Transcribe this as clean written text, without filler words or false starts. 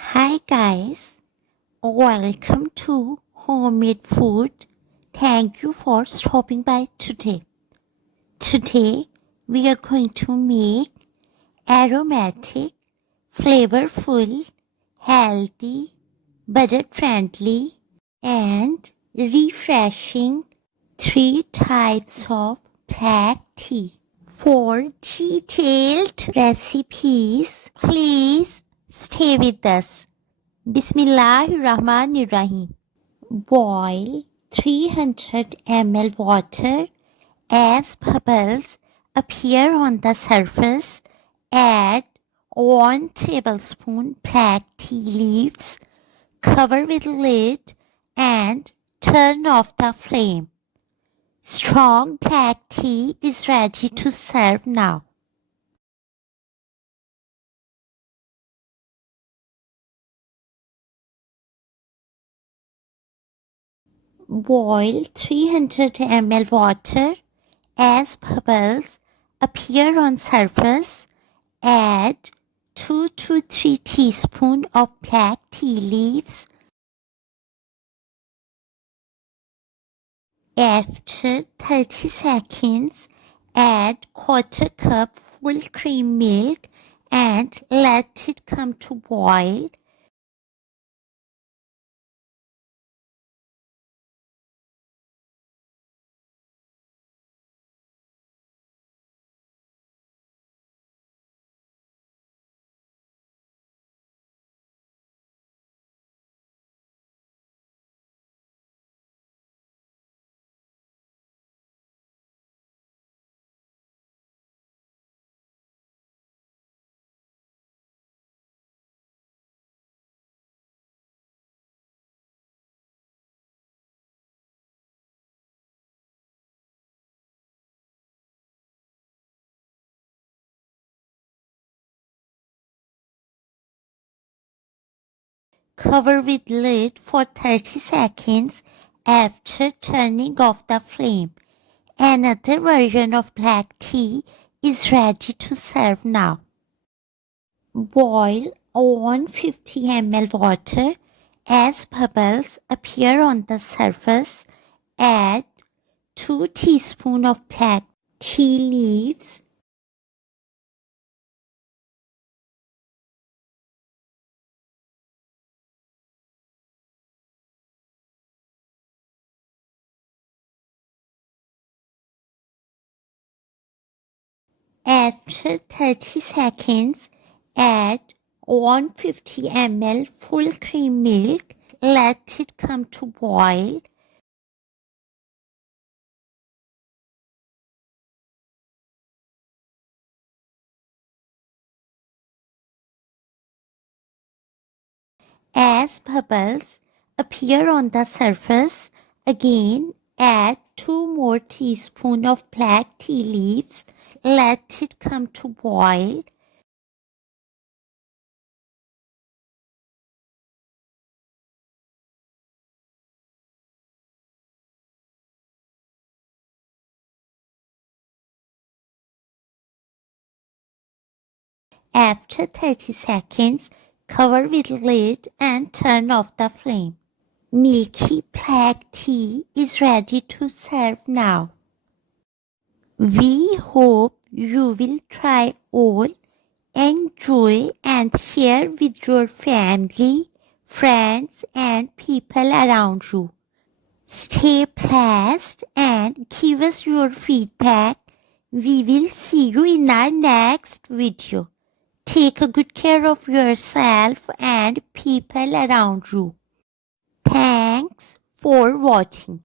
Hi guys, welcome to Homemade Food. Thank you for stopping by today. Today we are going to make aromatic, flavorful, healthy, budget-friendly and refreshing 3 types of black tea. For detailed recipes, please stay with us. Bismillahirrahmanirrahim. Boil 300 ml water. As bubbles appear on the surface, add 1 tablespoon black tea leaves, cover with lid and turn off the flame. Strong black tea is ready to serve now. Boil 300 ml water. As bubbles appear on surface, add 2 to 3 teaspoons of black tea leaves. After 30 seconds, add quarter cup full cream milk and let it come to boil. Cover with lid for 30 seconds after turning off the flame. Another version of black tea is ready to serve now. Boil 150 ml water. As bubbles appear on the surface, add 2 teaspoons of black tea leaves. After 30 seconds, add 150 ml full cream milk. Let it come to boil. As bubbles appear on the surface, again add 2 more teaspoons of black tea leaves. Let it come to boil. After 30 seconds, cover with lid and turn off the flame. Milky black tea is ready to serve now. We hope you will try all, enjoy and share with your family, friends and people around you. Stay blessed and give us your feedback. We will see you in our next video. Take a good care of yourself and people around you. Thanks for watching.